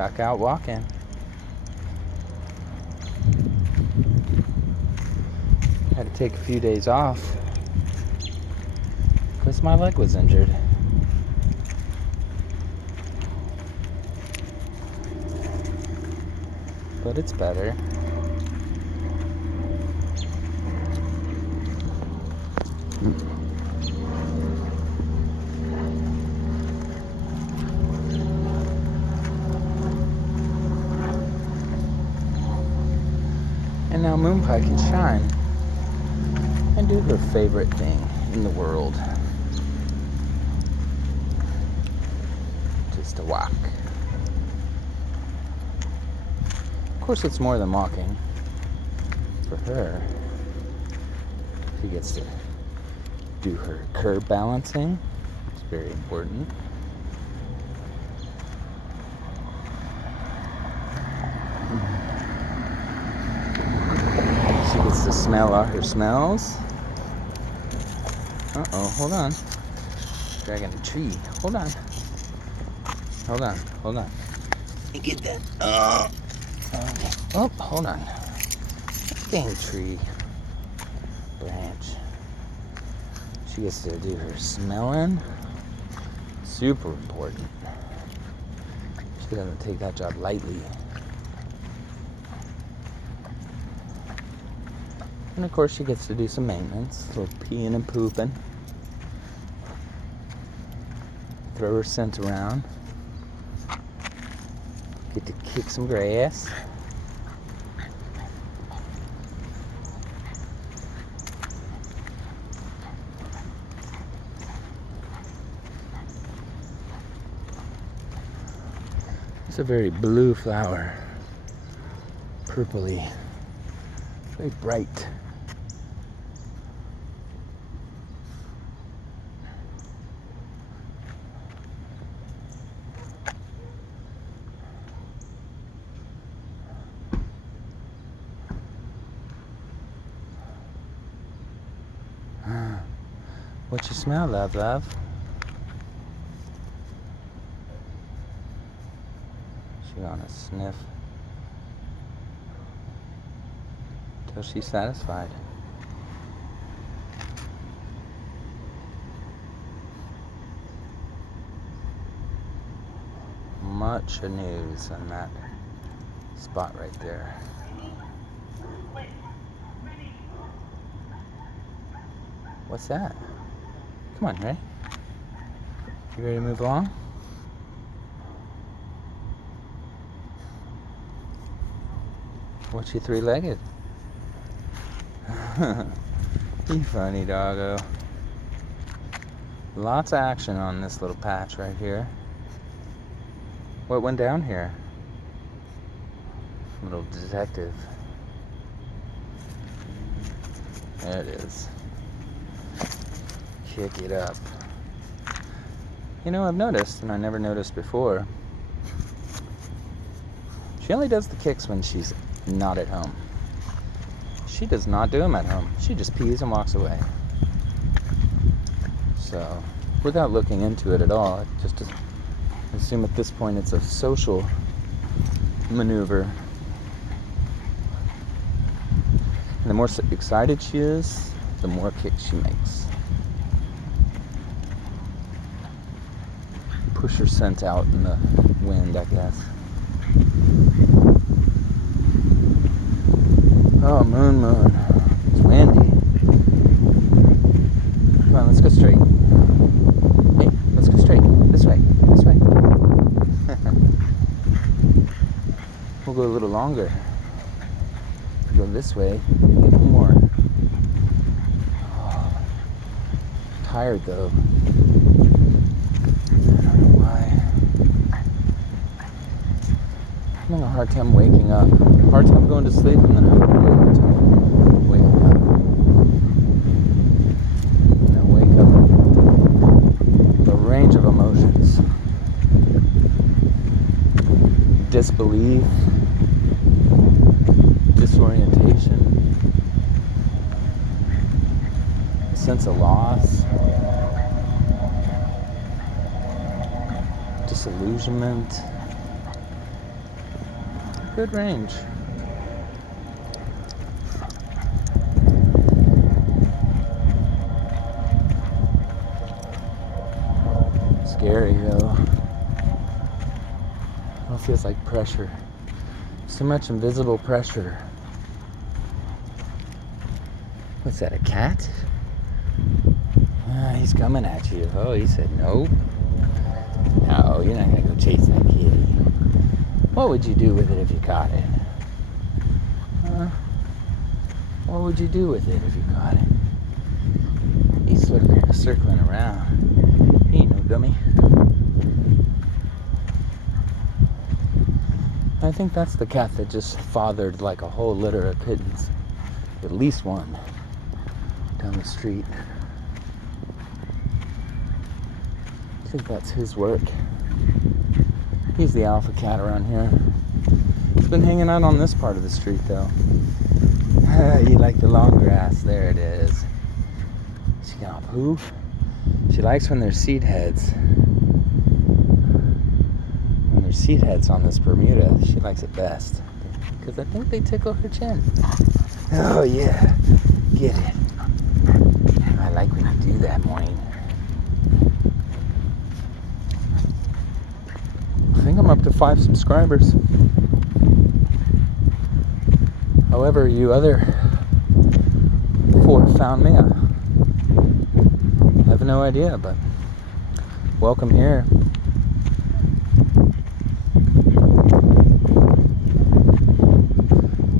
Back out walking. Had to take a few days off because my leg was injured. But it's better. And now Moon Pie can shine and do her favorite thing in the world. Just to walk. Of course, it's more than walking. For her, she gets to do her curb balancing. It's very important. She gets to smell all her smells. Uh-oh, hold on. Dragging a tree. Hold on. Hold on. You get that. Oh, hold on. Dang tree branch. She gets to do her smelling. Super important. She doesn't take that job lightly. And of course she gets to do some maintenance, a little peeing and pooping. Throw her scent around. Get to kick some grass. It's a very blue flower. Purpley. Very bright. What you smell, love? She gonna sniff till she's satisfied. Much news on that spot right there. What's that? Come on, Ray. You ready to move along? What's you three-legged? You funny doggo. Lots of action on this little patch right here. What went down here? Little detective. There it is. Kick it up. You know, I've noticed, and I never noticed before, she only does the kicks when she's not at home. She does not do them at home. She just pees and walks away. So, without looking into it at all, I just assume at this point it's a social maneuver. And the more excited she is, the more kicks she makes. Push her scent out in the wind, I guess. Oh, moon. It's windy. Come on, let's go straight. Hey, let's go straight. This way. We'll go a little longer. If we go this way, we'll get more. Oh, tired though. I'm having a hard time waking up. Hard time going to sleep, and then I have a really hard time waking up. And I wake up with a range of emotions. Disbelief, disorientation, a sense of loss, disillusionment, good range. Scary though. It feels like pressure. So much invisible pressure. What's that, a cat? He's coming at you. Oh, he said nope. No, you're not gonna go chase that kitty. What would you do with it if you caught it? What would you do with it if you caught it? He's circling around. He ain't no dummy. I think that's the cat that just fathered like a whole litter of kittens. At least one down the street. I think that's his work. He's the alpha cat around here. He's been hanging out on this part of the street though. You like the long grass. There it is. She gonna poo? She likes when there's seed heads. When there's seed heads on this Bermuda, she likes it best. Because I think they tickle her chin. Oh yeah, get it. I like when you do that, Maureen. I think I'm up to 5 subscribers. However, you other 4 found me. I have no idea, but welcome here.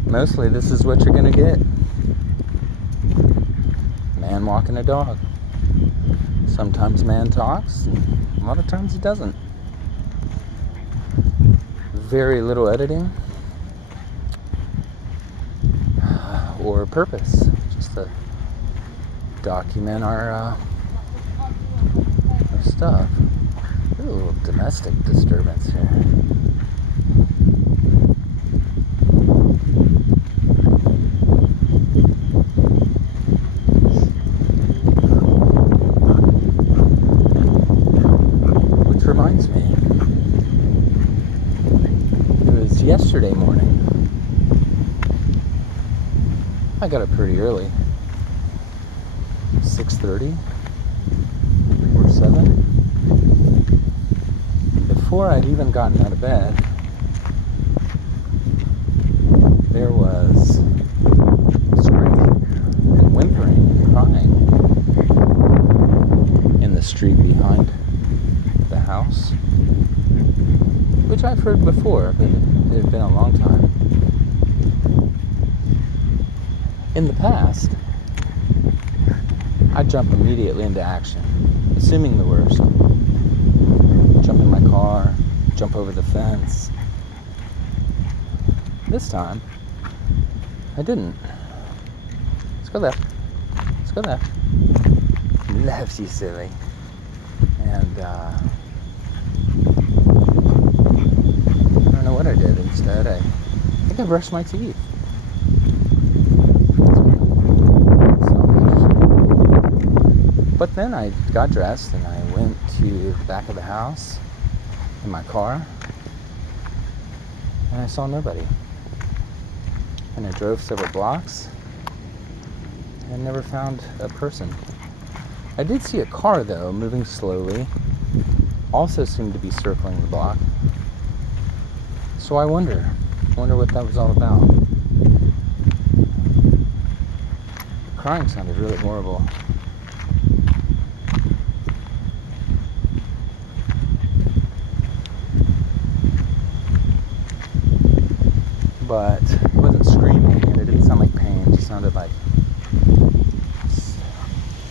Mostly this is what you're gonna get. Man walking a dog. Sometimes man talks, and a lot of times he doesn't. Very little editing or purpose, just to document our stuff. Ooh, a little domestic disturbance here. Which reminds me, it was yesterday morning. I got up pretty early, 6:30 or 7. Before I'd even gotten out of bed, there was screaming and whimpering and crying in the street behind the house, which I've heard before, but it had been a long time. In the past, I'd jump immediately into action, assuming the worst. Jump in my car, jump over the fence. This time, I didn't. Let's go left. Let's go left. Loves you, silly. And, I don't know what I did instead. I think I brushed my teeth. But then I got dressed and I went to the back of the house in my car, and I saw nobody. And I drove several blocks and never found a person. I did see a car though, moving slowly, also seemed to be circling the block. So I wonder what that was all about. The crying sounded really horrible. But it wasn't screaming, and it didn't sound like pain. It just sounded like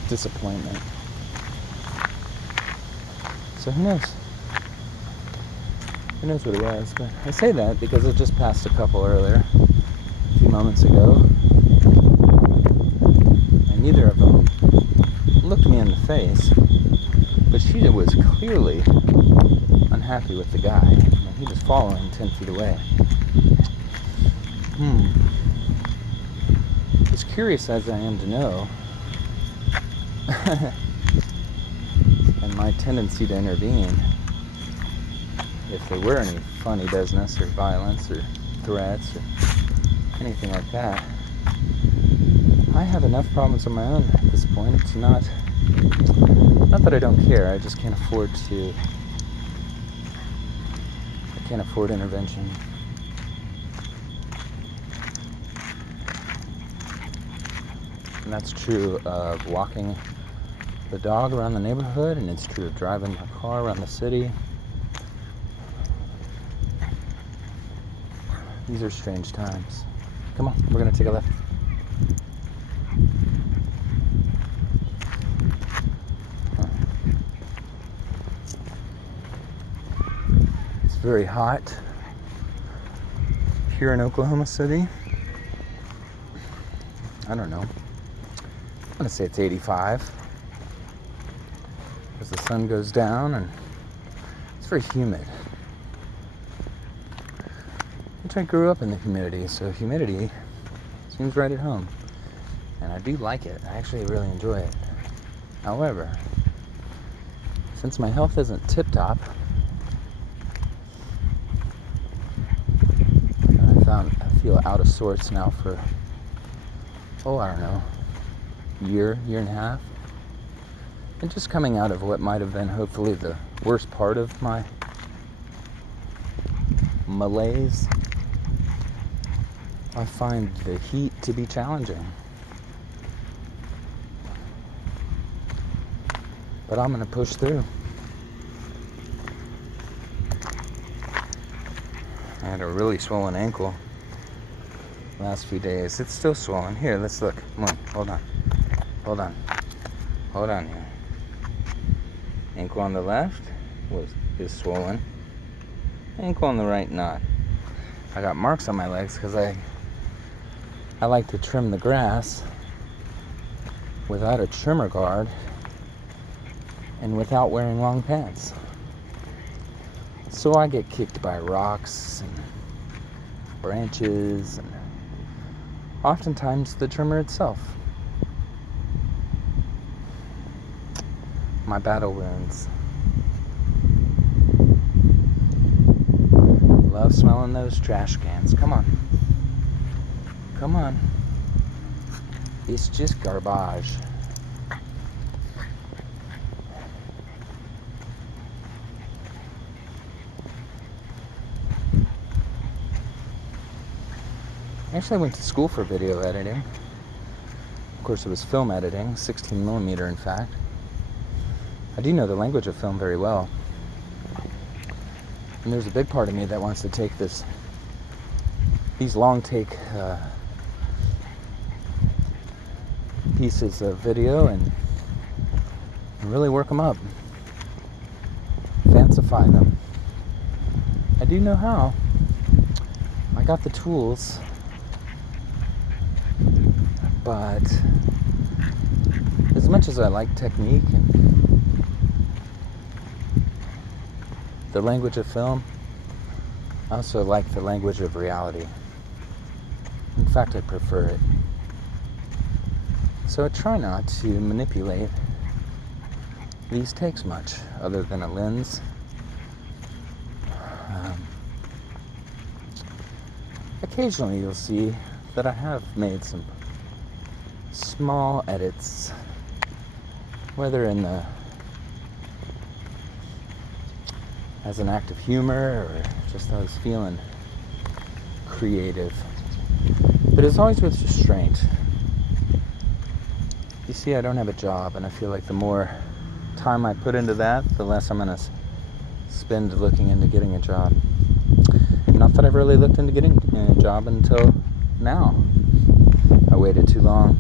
disappointment. So who knows? Who knows what it was? But I say that because I just passed a couple earlier, a few moments ago, and neither of them looked me in the face. But she was clearly unhappy with the guy, and he was following 10 feet away. As curious as I am to know, and my tendency to intervene if there were any funny business or violence or threats or anything like that. I have enough problems of my own at this point. It's not that I don't care, I just can't afford intervention. And that's true of walking the dog around the neighborhood, and it's true of driving my car around the city. These are strange times. Come on, we're gonna take a left. It's very hot here in Oklahoma City. I don't know. I'm gonna say it's 85 as the sun goes down, and it's very humid. Which I grew up in the humidity, so humidity seems right at home. And I do like it. I actually really enjoy it. However, since my health isn't tip-top, I feel out of sorts now for, I don't know, year and a half. And just coming out of what might have been hopefully the worst part of my malaise, I find the heat to be challenging. But I'm going to push through. I had a really swollen ankle last few days. It's still swollen. Here, let's look. Come on, hold on here. Ankle on the left is swollen. Ankle on the right, not. I got marks on my legs because I like to trim the grass without a trimmer guard and without wearing long pants. So I get kicked by rocks and branches and oftentimes the trimmer itself. My battle wounds. Love smelling those trash cans. Come on. It's just garbage. Actually, I went to school for video editing. Of course, it was film editing, 16 millimeter in fact. I do know the language of film very well. And there's a big part of me that wants to take these long take pieces of video and really work them up, fancify them. I do know how. I got the tools, but as much as I like technique and the language of film, I also like the language of reality. In fact, I prefer it. So I try not to manipulate these takes much, other than a lens. Occasionally you'll see that I have made some small edits, whether as an act of humor or just I was feeling creative. But it's always with restraint. You see, I don't have a job, and I feel like the more time I put into that, the less I'm going to spend looking into getting a job. Not that I've really looked into getting a job until now. I waited too long.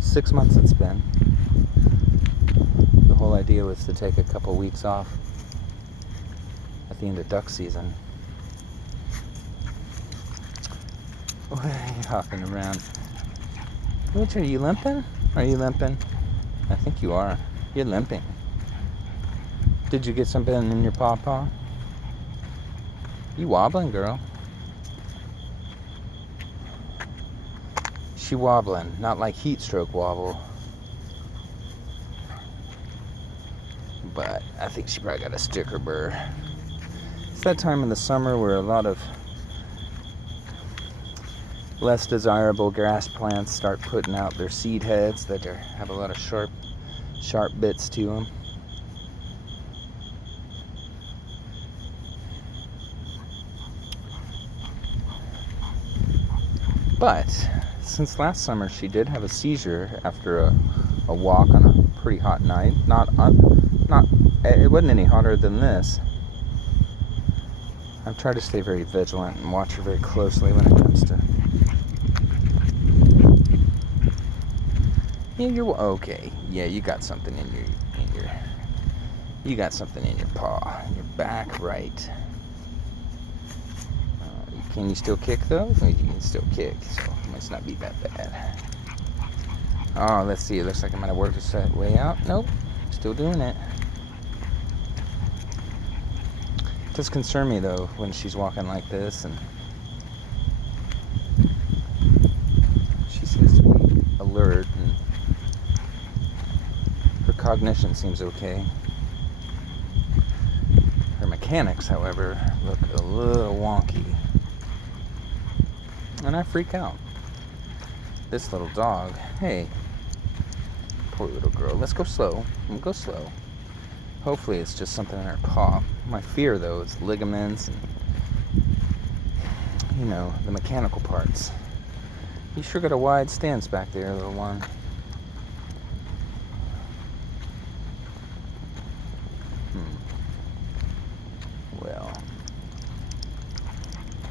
6 months it's been. The whole idea was to take a couple weeks off at the end of duck season. What are you hopping around? Which, are you limping? Are you limping? I think you are. You're limping. Did you get something in your paw? You wobbling, girl. She wobbling, not like heat stroke wobble. But I think she probably got a sticker burr. It's that time in the summer where a lot of less desirable grass plants start putting out their seed heads that have a lot of sharp bits to them. But since last summer, she did have a seizure after a walk on a pretty hot night. It wasn't any hotter than this. I've tried to stay very vigilant and watch her very closely when it comes to. Yeah, you're okay. Yeah, you got something in your. You got something in your paw, your back, right? Can you still kick though? You can still kick, so it must not be that bad. Oh, let's see. It looks like I might have worked its way out. Nope, still doing it. It does concern me though when she's walking like this, and she seems to be alert, and her cognition seems okay. Her mechanics, however, look a little wonky. And I freak out. This little dog, hey, poor little girl. Let's go slow. We'll go slow. Hopefully it's just something in her paw. My fear, though, is ligaments and, the mechanical parts. You sure got a wide stance back there, little one. Well,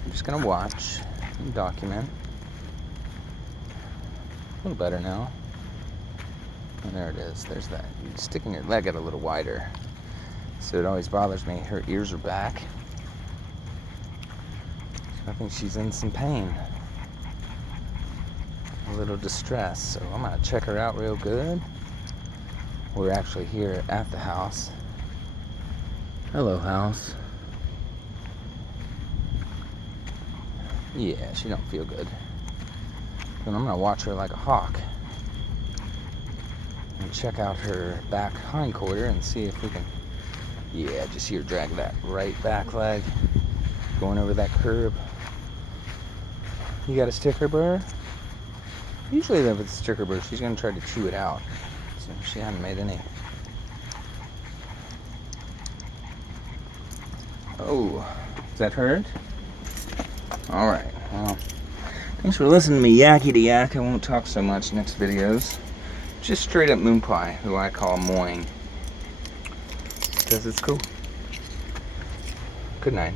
I'm just going to watch and document. A little better now. And there it is. There's that. You're sticking your leg out a little wider. So it always bothers me. Her ears are back. So I think she's in some pain. A little distress. So I'm going to check her out real good. We're actually here at the house. Hello, house. Yeah, she don't feel good. And I'm going to watch her like a hawk. And check out her back hindquarter and see if we can... Yeah, just see her drag that right back leg. Going over that curb. You got a sticker burr? Usually with a sticker burr, she's going to try to chew it out. So she hasn't made any. Oh, does that hurt? Alright, well, thanks for listening to me yakky to yak. I won't talk so much next videos. Just straight up moon pie, who I call Moing. Because it's cool. Good night.